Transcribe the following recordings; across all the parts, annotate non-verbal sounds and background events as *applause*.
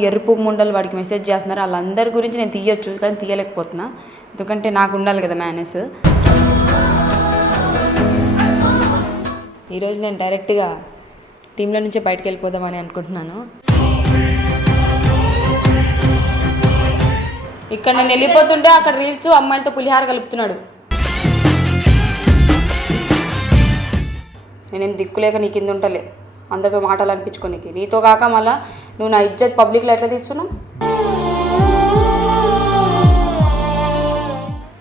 ఎంతోమంది ఎరుపు ముండలు వాడికి మెసేజ్ చేస్తున్నారు. వాళ్ళందరి గురించి నేను తీయొచ్చు కానీ తీయలేకపోతున్నా. ఎందుకంటే నాకు ఉండాలి కదా మేనేజ్ ఈరోజు నేను డైరెక్ట్గా టీంలో నుంచే బయటకు వెళ్ళిపోదామని అనుకుంటున్నాను. ఇక్కడ నేను వెళ్ళిపోతుంటే అక్కడ రీల్స్ అమ్మాయిలతో పులిహార కలుపుతున్నాడు. నేనేం దిక్కులేక నీ కింద ఉంటలే. అందరితో మాటలు అనిపించుకోనికి నీతో కాక మళ్ళా నువ్వు నా ఇజ్జత్ పబ్లిక్లో ఎట్లా తీస్తున్నావు?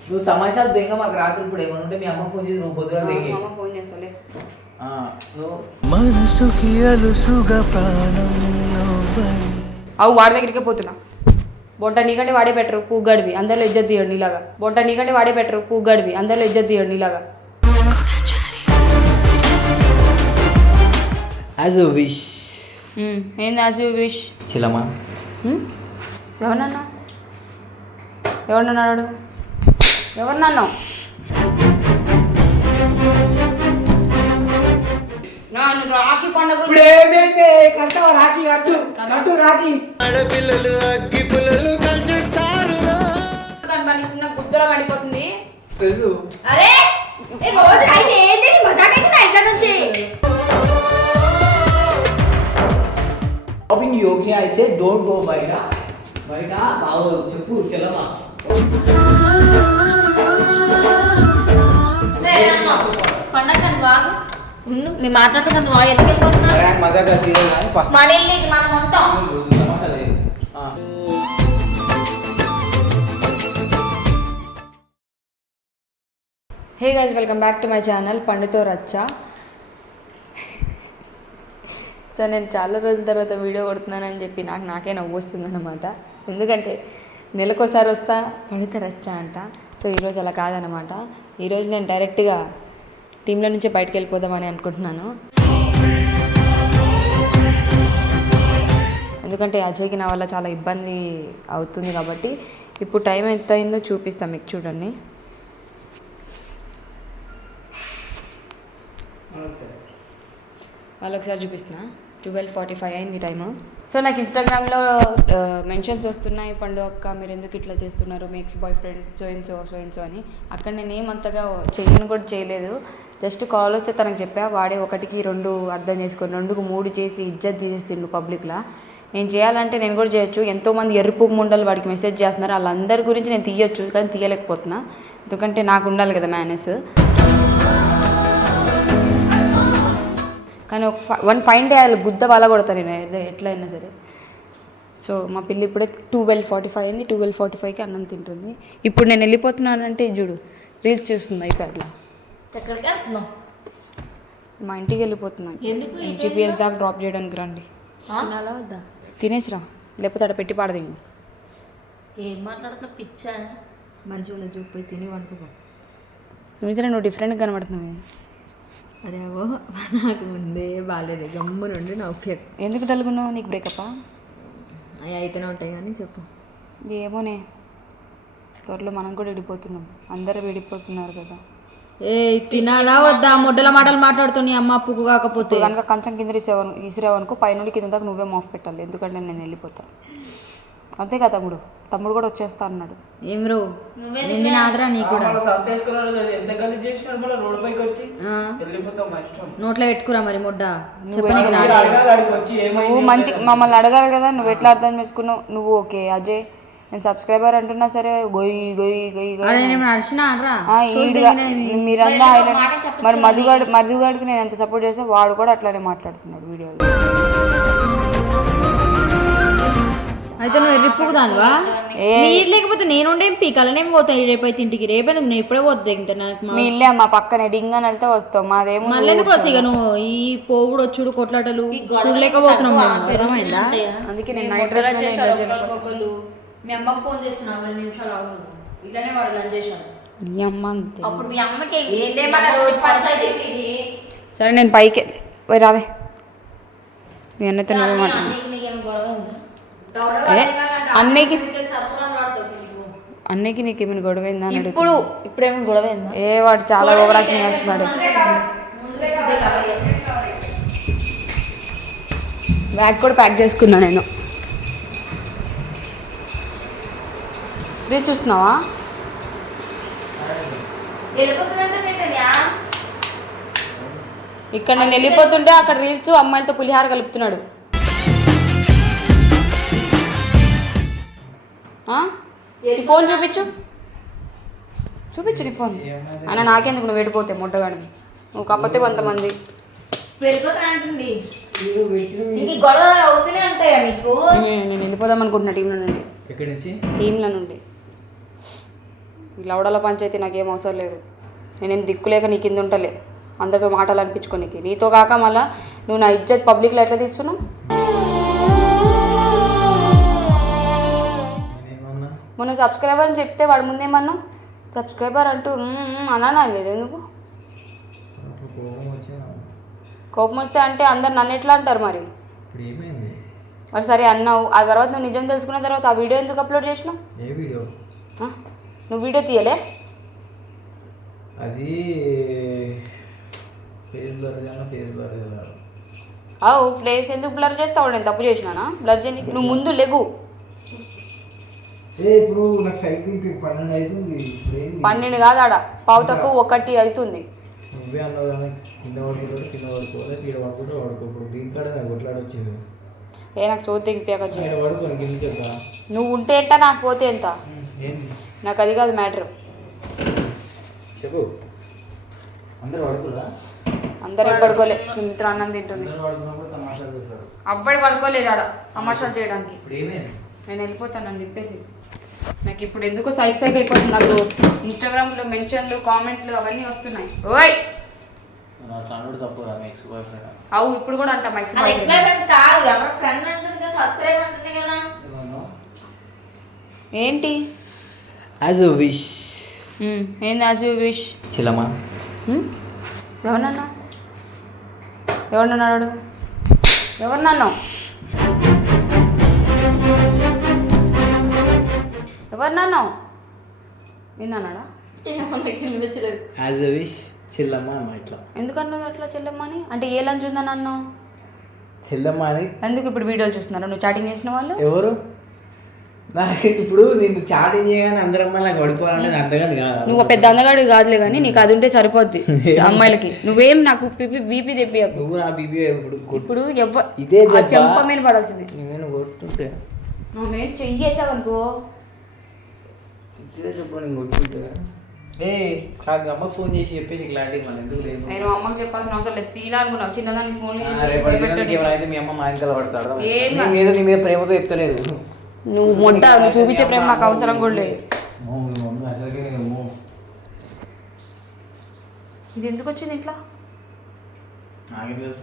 నువ్వు తమాషాలు దింగ మాకు రాత్రి ఇప్పుడు ఏమన్నా ఉంటే మీ అమ్మ ఫోన్ చేసి నువ్వు పొద్దున దిగి. అమ్మ ఫోన్ చేస్తాలే. మనసుకి అలుసుగా ప్రాణం అవు వాడి దగ్గరికే పోతున్నా. బొంట నీకంటే వాడే బెటర్ పూగడివి అందరిలో ఇజ్జత్ తీయడు నీలాగా బొంట నీకంటే వాడే బెటర్ పూగడివి అందరిలో ఇజ్జత్ తీయడు నీలాగా యాజ్ అ విష్ ఏంది యాజ్ యూ విష్ చిలమా ఎవరినన్నా? ఎవరినన్నాడు? ఎవరినన్నావు? నన్ను రాఖీ పండుగ ఆడపిల్లలు అగ్గి పుల్లలు కలిచేస్తారు చిన్న గుద్దల పడిపోతుంది. తెలుసు అరే! ఏ రోజు అయితే ఏంది? మజాక్ అయితే నా ఇంట్లో నుంచి? షాపింగ్ యోగి అయితే డోంట్ గో బయట. బయట బాగో చెప్పు చెల్లమా పండగ బాగా. ఉండు మేము మాట్లాడుతున్నా బాగా ఎందుకు వెళ్ళిపోతున్నా మజాగా సీరియల్ కానీ. మన ఇల్లు ఇది మనం ఉంటాం. లేదు. Hey guys welcome back to my channel పండుతో రచ్చ సో నేను చాలా రోజుల తర్వాత వీడియో కొడుతున్నానని చెప్పి నాకు నాకే నవ్వు వస్తుందన్నమాట. ఎందుకంటే నెలకోసారి వస్తా పండుతో రచ్చ అంట. సో ఈరోజు అలా కాదనమాట ఈరోజు నేను డైరెక్ట్గా టీంలో నుంచి బయటకు వెళ్ళిపోదామని అనుకుంటున్నాను. ఎందుకంటే అజయ్కి నా వల్ల చాలా ఇబ్బంది అవుతుంది కాబట్టి ఇప్పుడు టైం ఎంత అయిందో చూపిస్తాను మీకు చూడండి. వాళ్ళు ఒకసారి చూపిస్తున్నా. ట్వెల్వ్ ఫార్టీ ఫైవ్ అయింది టైము సో నాకు ఇన్స్టాగ్రామ్లో మెన్షన్స్ వస్తున్నాయి పండు అక్క మీరు ఎందుకు ఇట్లా చేస్తున్నారు? మీ ఎక్స్ బాయ్ ఫ్రెండ్ సో ఇన్ అని. అక్కడ నేను ఏమంతగా చేయను కూడా చేయలేదు. జస్ట్ కాల్ వస్తే తనకు చెప్పా వాడే ఒకటికి రెండు అర్థం చేసుకొని రెండుకు మూడు చేసి ఇజ్జత్ తీసేసిండు పబ్లిక్లా నేను చేయాలంటే నేను కూడా చేయొచ్చు. ఎంతోమంది ఎరుపు ముండలు వాడికి మెసేజ్ చేస్తున్నారు. వాళ్ళందరి గురించి నేను తీయొచ్చు కానీ తీయలేకపోతున్నా. ఎందుకంటే నాకు ఉండాలి కదా మేనేజ్ కానీ ఒక ఫ- వన్ ఫైన్ డే వాళ్ళు బుద్ధ వాళ్ళ కొడతారు నేను ఏదో ఎట్లా అయినా సరే. సో మా పిల్లి ఇప్పుడే ట్వెల్వ్ ఫార్టీ ఫైవ్ అయింది ట్వెల్వ్ ఫార్టీ ఫైవ్కి అన్నం తింటుంది. ఇప్పుడు నేను వెళ్ళిపోతున్నానంటే చూడు రీల్స్ చూస్తుంది ఐప్యాడ్లో మా ఇంటికి వెళ్ళిపోతున్నాను. జీపీఎస్ దాకా డ్రాప్ చేయడానికి రండి. అలా వద్దా? తినేసిరా. లేకపోతే అక్కడ పెట్టి పాడదేంగి. ఏం మాట్లాడుతున్నా పిచ్చా? మంచిగా ఉంది చూపు తిని వండుకో సుమిత్ర నువ్వు డిఫరెంట్గా కనబడుతున్నావు. అరే అవో నాకు ముందే బాగాలేదు గమ్ము నుండి నా ఉపయోగం ఎందుకు తలుగున్నావు? నీకు బ్రేకప్పా అవి అయితేనే ఉంటాయి కానీ చెప్పు. ఏమోనే. త్వరలో మనం కూడా విడిపోతున్నాం. అందరూ విడిపోతున్నారు కదా. ఏ తినాలా వద్దా? ముడ్డల మాటలు మాట్లాడుతున్నా అమ్మ పువ్వు కాకపోతే. కనుక కంచం కింద ఇసేవను ఇసిరావనుకో పైనుండి కింద దాకా నువ్వే మాఫ్ పెట్టాలి. ఎందుకంటే నేను వెళ్ళిపోతా. అంతే కదా తమ్ముడు? తమ్ముడు కూడా వచ్చేస్తా అన్నాడు. ఏం రో నిండి నాదరా నీకు కూడా. నోట్లో పెట్టుకురా మరి ముడ్డ చెప్పనీకి నువ్వు మంచి మమ్మల్ని అడగాలి కదా. నువ్వు ఎట్లా అర్థం చేసుకున్నావు? నువ్వు ఓకే అజయ్. నేను సబ్స్క్రైబర్ అంటున్నా సరే గొయ్యి గొయ్యి గొయ్యి ఈడుగా మీరంతా హైలైట్ మరి మధుగాడు మధుగాడికి నేను ఎంత సపోర్ట్ చేస్తే వాడు కూడా అట్లానే మాట్లాడుతున్నాడు వీడియోలో. అయితే నువ్వు ఎర్రిప్పుకు దానివా నీరు లేకపోతే నేను ఉండే పీకాలనేం పోతాయి రేపైతే ఇంటికి. రేపైతే నేను ఇప్పుడే పోతుంది ఇంకా నాకు మా- ఇల్లే మా పక్కనే డింగని వెళ్తే వస్తాం మాదేమో మళ్ళీ ఎందుకు వస్తాయి ఇక నువ్వు? ఈ పోవుడు వచ్చుడు కొట్లాటలు చూడలేకపోతున్నాం మేము. అర్థమైందా? అందుకే నేను నైట్ మీ అమ్మకి ఫోన్ చేస్తున్నావు రెండు నిమిషాలు ఆగు ఇట్లానే వాడు లంచ్ చేశాడు. నీ అమ్మ అంతే. అప్పుడు మీ అమ్మకి ఏంటే మన రోజు పంచాయతీ మీది? సరే నేను పైకి పోయి రావే. మీ అన్నతో నువ్వే మాట్లాడు నీకు నీకేం గొడవ ఉందా ఏ, అన్నయ్యకి నీకు. అన్నయ్యకి నీకేమైనా గొడవైందా అని అడుగుతున్నా. ఇప్పుడు ఇప్పుడేమో గొడవ ఏందా ఏ వాడు చాలా ఓవరాక్షన్ చేస్తున్నాడు. బ్యాగ్ కూడా ప్యాక్ చేసుకున్నా నేను. రీల్స్ చూస్తున్నావా? ఇక్కడ నేను వెళ్ళిపోతుంటే అక్కడ రీల్స్ అమ్మాయిలతో పులిహార కలుపుతున్నాడు. ఆ? ఈ ఫోన్ చూపించు. చూపించు నీ ఫోన్. అయినా నాకెందుకు నువ్వు వెళ్ళిపోతే మొట్టగాడు నువ్వు కాకపోతే కొంతమంది. నేను వెళ్ళిపోదాం అనుకుంటున్నా టీంలో నుండి. ఎక్కడి నుంచి? టీంల నుండి. ఈ లవడల పంచాయతీ నాకేం అవసరం లేదు. నేనేం దిక్కులేక నీ కింద ఉంటలే. అందరితో మాటలు అనిపించుకోనికి. నీతో కాక మళ్ళా నువ్వు నా ఇజ్జత్ పబ్లిక్లో ఎట్లా తీస్తున్నావు? మొన్న సబ్స్క్రైబర్ అని చెప్తే వాడు ముందేమన్నా సబ్స్క్రైబర్ అంటూ అన్నానా? లేదు ఎందుకు? కోపం వస్తే అంటే అందరు నన్ను ఎట్లా అంటారు మరి? మరి సరే అన్నావు. ఆ తర్వాత నువ్వు నిజం తెలుసుకున్న తర్వాత ఆ వీడియో ఎందుకు అప్లోడ్ చేసినావు? ఏ వీడియో? ఆ? నువ్వు వీడియో తీయలే? అది ఫేస్ బ్లర్ చేయాలి? ఫేస్ బ్లర్ చేయాలి? అవు ప్లేస్ ఎందుకు బ్లర్ చేస్తావు? నేను తప్పు చేసినానా? బ్లర్ చేయడానికి నువ్వు ముందు లెగు. ఏ ఇప్పుడు నాకు సైకిల్ పన్నెండు అవుతుంది. కాదు ఆడ. పావు తక్కువ ఒకటి అవుతుంది. నువ్వే అన్నావు కానీ కింద పడుకోలేదు కింద పడుకోలేదు తీడ పడుకుంటే పడుకో ఇప్పుడు దీనికాడ నాకు కొట్లాడొచ్చింది. ఏ నాకు పడుకోని నువ్వు ఉంటే ఎంత నాకు పోతే ఎంత? నాకు అది కాదు మ్యాటర్. చెప్పు. అందరు పడుకోరా అందరూ ఏం పడుకోలే. సుమిత్ర అన్నం తింటుంది. అబ్బాయి పడుకోలేదు ఆడ తమాషాలు చేయడానికి. ఇప్పుడు ఏమైంది? నేను వెళ్ళిపోతాను అని చెప్పేసి. నాకు ఇప్పుడు ఎందుకో సైక్ సైక్ అయిపోతుంది నాకు. ఇన్స్టాగ్రామ్లో మెన్షన్లు కామెంట్లు అవన్నీ వస్తున్నాయి. ఓయ్! మీ ఎక్స్ అవు ఇప్పుడు కూడా అంట అది ఎక్స్పైర్మెంట్ కాదు ఎవరు ఫ్రెండ్ అంటుంది కదా సబ్స్క్రైబ్ అంటుంది కదా. ఏంటి? యాజ్ విష్ ఏంది యాజ్ యూ విష్ చిలమా ఎవరినన్నా? ఎవరినన్నాడు ఎవరినన్నావు ఎవరినన్నావు నిన్నన్నాడా? యాజ్ అ విష్ చిల్లమ్మ అమ్మ ఇట్లా. ఎందుకన్నావు అట్లా చెల్లెమ్మని? అంటే ఏ లంచ్ ఉందని అన్నావు చెల్లమ్మ అని. ఎందుకు ఇప్పుడు వీడియోలు చూస్తున్నారు? నువ్వు చాటింగ్ చేసిన వాళ్ళు? ఎవరు? నాకు ఇప్పుడు నేను చాటింగ్ చేయగానే అందరం అమ్మాయి నాకు పడుకోవాలంటే అంతగాని కాదు. నువ్వు ఒక పెద్ద అందగాడు కాదులే కానీ నీకు అది ఉంటే సరిపోద్ది *laughs* అమ్మాయిలకి. నువ్వేం నాకు పిపి బీపీ తెప్పియకు. నువ్వు నా బీబీ ఇప్పుడు. ఇప్పుడు ఎవ్వ ఇదే. చెంప మీద పడాల్సింది. నేను కొట్టుంటే నువ్వు ఇదే చెప్పు నేను ఏ కాదు అమ్మకి ఫోన్ చేసి చెప్పేసి క్లారిటీ మళ్ళీ ఎందుకు లేదు? నేను అమ్మకి చెప్పాల్సిన అవసరం లేదు. తీలా అనుకున్నావు. చిన్నదానికి ఫోన్ రేపటి ఏమైనా అయితే మీ అమ్మ మా ఇంట్లో పడతాడు ఏం నీ మీద నీ మీద ప్రేమతో చెప్తలేదు. నువ్వు మొట్ట నువ్వు చూపించే ప్రేమ నాకు అవసరం కూడా లేదు. ఇది ఎందుకు వచ్చింది ఇట్లా? నాకేం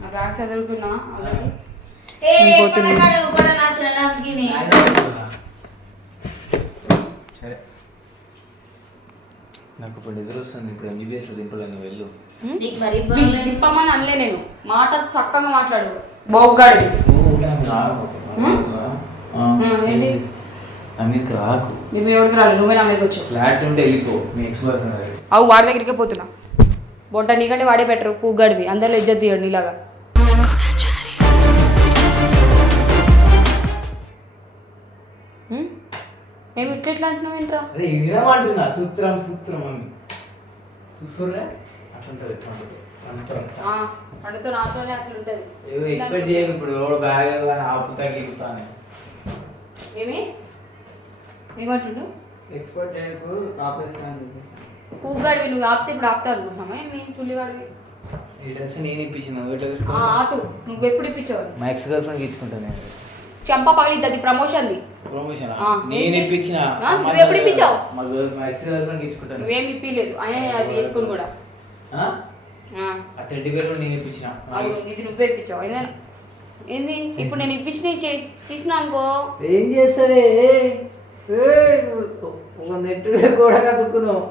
నా బ్యాగ్ చదువుకున్నా ఆల్రెడీ. ఏ నేను పోతున్నా. పడక నువ్వు కూడా నా చిన్నదానికి నీ. సరే. నాకు ఇప్పుడు నిద్ర వస్తుంది ఇప్పుడు ఎంజీబీఎస్ దింపలే నువ్వు వెళ్ళు. నీకు మరీ బరువులేదు. తిప్పమని అనలే నేను. మాట చక్కగా మాట్లాడు. బాగుగాడు. నువ్వు ఊరికే నాకు రాకు. ఆ, ఏంటి? నా మీదకి రాకు. నువ్వు ఎవరికి రాలేదు నువ్వే నా మీదకి వచ్చావు. ఫ్లాట్ ఉంటే వెళ్ళిపో మీ ఎక్స్ బాయ్ ఫ్రెండ్ దగ్గర అవు వాడి దగ్గరికే పోతున్నా. బొంట నీకంటే వాడే బెటర్ పూగాడివి అందరిలో ఇజ్జత్ తీయడు నీలాగా ఏమి ఇట్లా ఇట్లా అంటున్నావు ఏంట్రా? అరే ఇది ఏమంటున్నా సూత్రం సూత్రం అని. చూస్తుర్రా అట్లుంటుంది పండుతో నాతోనే అట్లా ఉంటుంది ఏవో ఎక్స్పెక్ట్ చేయకు ఇప్పుడు. ఎవడో బ్యాగ్ కానీ ఆపుతా గీపుతా అని. ఏమి? ఏమంటుండు ఎక్స్పెక్ట్ చేయకు ఆపేస్తాను పూగాడివి నువ్వు ఆపితే ఇప్పుడు ఆపుతావు అనుకుంటున్నావా? ఏమి? చుల్లిగాడివి. ఈ డ్రెస్ నేను ఇప్పించిన ఎట్లా ఆ, తీసుకుంటా ఆతు నువ్వు ఎప్పుడు ఇప్పించావు? మా ఎక్స్ గర్ల్ ఫ్రెండ్కి ఇచ్చుకుంటాను నేను. చెంప పగిలిద్ది అది ప్రమోషన్ది ప్రమోషన్ నేను? ఇప్పించిన నువ్వు ఎప్పుడు ఇప్పించావు? మా గర్ల్ మా ఎక్స్ గర్ల్ ఫ్రెండ్కి ఇచ్చుకుంటాను. నువ్వేం ఇప్పిలేదు ఆయన అది వేసుకుని కూడా. ఆ? టెడ్డి పేరు నేను ఇప్పించిన. ఇది నువ్వే ఇప్పించావు. అయినా ఏంది? ఇప్పుడు నేను ఇప్పించిన తీసిన అనుకో. ఏం చేస్తావే? ఒక నెట్టుడే కూడా కతుక్కున్నావు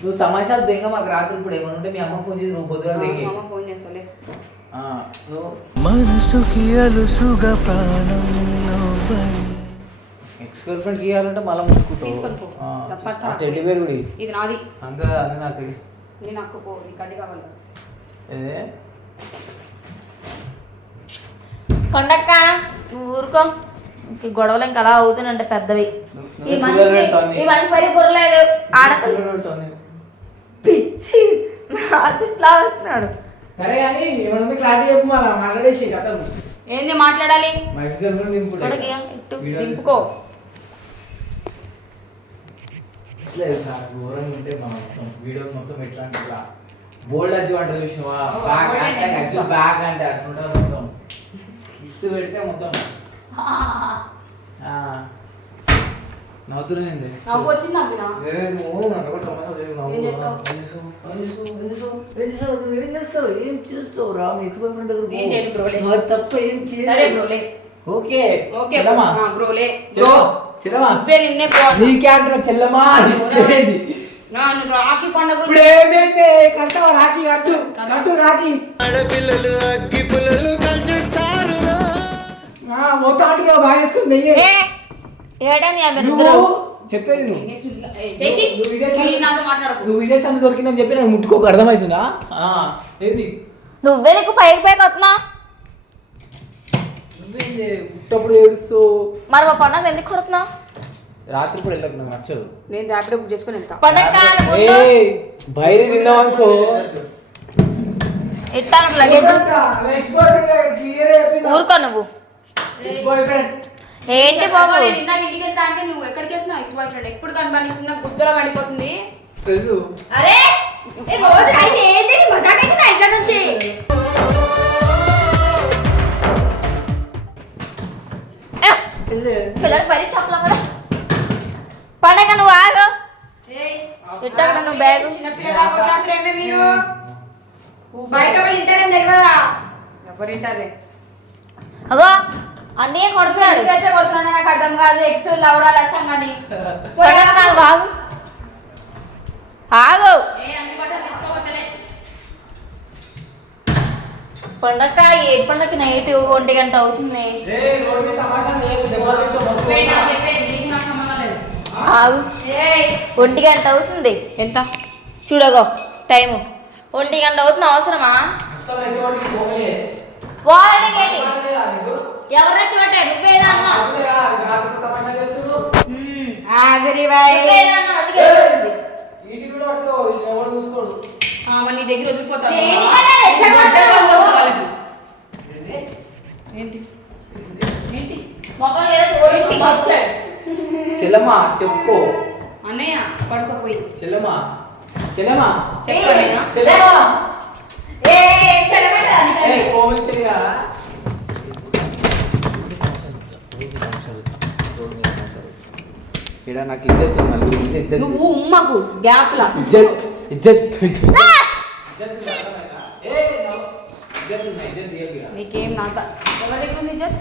నువ్వు తమాషాలు దెంగ మాకు రాత్రి ఇప్పుడు ఏమన్నా ఉంటే మీ అమ్మ ఫోన్ చేసి నువ్వు పొద్దున దెంగి. అమ్మ ఫోన్ చేస్తాలే. మనసుకి అలుసుగా ప్రాణం గర్ల్ ఫ్రెండ్కి ఇవ్వాలంటే మళ్ళీ ముట్టుకుంటావు. పో. టెడ్డి పేరు కూడా ఇది నాది. అంతే అది నాకు తెలియదు. నేను అక్క పో కావాలి. ఏదే కొండక్క నువ్వు ఊరుకో. ఈ గొడవలు ఇంకా అలా అవుతానంటే పెద్దవి. ఈ మనిషి బుర్రలేదు ఆడపిల్ల. పిచ్చి. ఇట్లా వస్తున్నాడు. సరే కానీ ఏమన్నా క్లారిటీ చెప్పు మాట్లాడేసి కథ ఏంది మాట్లాడాలి? దింపుకో. లేదు సార్ ఘోరంగా ఉంటే మా మొత్తం వీడియో మొత్తం ఎట్లా అంటే ఇట్లా బోల్డ్ వచ్చి వంట చూసినవా? హ్యాష్ ట్యాగ్ అంటే అంటే అట్లుంటుంది మొత్తం. కిస్ పెడితే మొత్తం. ఆ. నవ్వుతున్నాయింది నవ్వు వచ్చింది ఏ, చేస్తావు? ఏం చేస్తావు? రా మీ ఎక్స్ బాయ్ ఫ్రెండ్ తప్ప ఏం బ్రోలే. ఓకే. ఓకే బ్రోలే. బ్రో. నువ్వే నిన్నే బ్రో నీ క్యారెక్టర్ చెల్లమా? అని ఇప్పుడేంది? నన్ను రాఖీ పండుగ ఇప్పుడు ఏమైంది కట్టవా రాఖీ? కట్టు. కట్టు రాఖీ. ఆడపిల్లలు అగ్గి పుల్లలు కలిసిస్తారు ఆ, మొత్తం ఆటలో బాగా వేసుకుంది ఏ ఏటని నువ్వు చెప్పేది నువ్వు. ఇదే సందు దొరికిందని చెప్పి నాకు ముట్టుకోకు అర్థమవుతుందా? ఆ, ఏంది? నువ్వే నీకు పైకి పైకి వస్తున్నా నువ్వేంది పుట్టప్పుడు ఏడుస్తూ? మరి మా పండుగ ఎందుకు కొడుతున్నావు? రాత్రి కూడా వెళ్ళకు నాకు నచ్చదు. నేను ర్యాపిడో బుక్ చేసుకొని వెళ్తా. పండగ కావాలి ముందు. ఏయ్, బయలు తిందాం అనుకో. ఇట్టా లగేజ్ ఊరుకో నువ్వు. ఏంటి బాబు? నేను ఇందాక ఇంటికి వెళ్తా అంటే నువ్వు ఎక్కడికి వెళ్తున్నావు ఎక్స్ బాయ్ ఫ్రెండ్ ఎప్పుడు కనబడిస్తున్నా గుద్దలో పడిపోతుంది. తెలుసు. అరే ఏ రోజు అయితే ఏంది? మజాక్ అయితే నా ఇంట్లో నుంచి? పిల్లలు పది చెప్పలా కూడా పండగ నువ్వు ఆగు. ఇట్టా నువ్వు బ్యాగ్. చిన్నపిల్లలా మీరు? బయట వాళ్ళు ఇంటారని తెలియదా? ఎవరింటారే అగో అన్నీ కొడుతున్నాడు. రెచ్చగొడుతున్నా నాకు అర్థం కాదు. ఎక్స్ లవడా లసం కానీ పండగ నాకు ఆగు. ఆగు. పండగ ఏ పండగ నైట్ ఒంటి గంట అవుతుంది? ఒంటి గంట అవుతుంది? ఎంత? చూడగో టైము. ఒంటి గంట అవుతుంది అవసరమా? వార్నింగ్ ఏంటి ఎవరు రెచ్చగొట్టే నువ్వేదా అన్నా ఆగరి నీ దగ్గర వదిలిపోతాను చెల్లమ్మా చెప్పుకో అన్నయ్య పడుకోపోయి. చెల్లమ్మా చెల్లమ్మా. చెల్లమ్మా. ఏ. ఈడ నాకు ఇజ్జత్. ఇజ్జత్. నువ్వు ఉమ్మకు గ్యాప్ లా ఇజ్జత్ ఇజ్జత్. ఇజ్జత్ నీకేం నాట ఎవరి దగ్గర ఉంది ఇజ్జత్?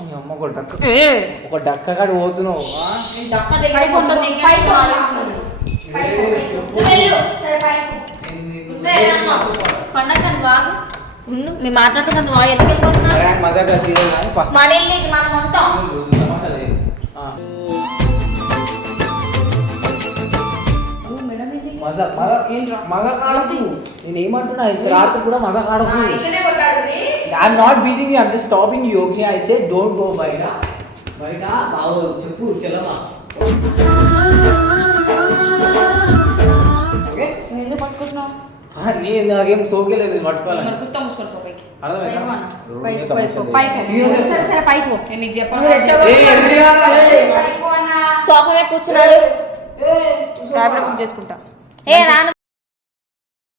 మీ ఒక డక్క ఏ! ఒక డక్క కాడ పోతున్నావు. ఆ? నీ దక్క దగ్గర కొంత నీకేం పైకి ఆలోచిస్తుంది. మగ ఏంట్రా? మగ కాడకు నేను ఏమంటున్నా రాత్రి కూడా మగ కాడకు. I'm not beating you I'm just stopping you okay I say don't go బయట. బయట బావు చెప్పు చెల్లమా ఎందుకు పట్టుకుంటున్నావు నీ నాకేం సోకేలేదు పట్టుకోవాలని. మరి కుత్తా పైకి. నేను. సోఫా మీద కూర్చున్నాడు. ర్యాపిడో బుక్ చేసుకుంటా. ఏ రాను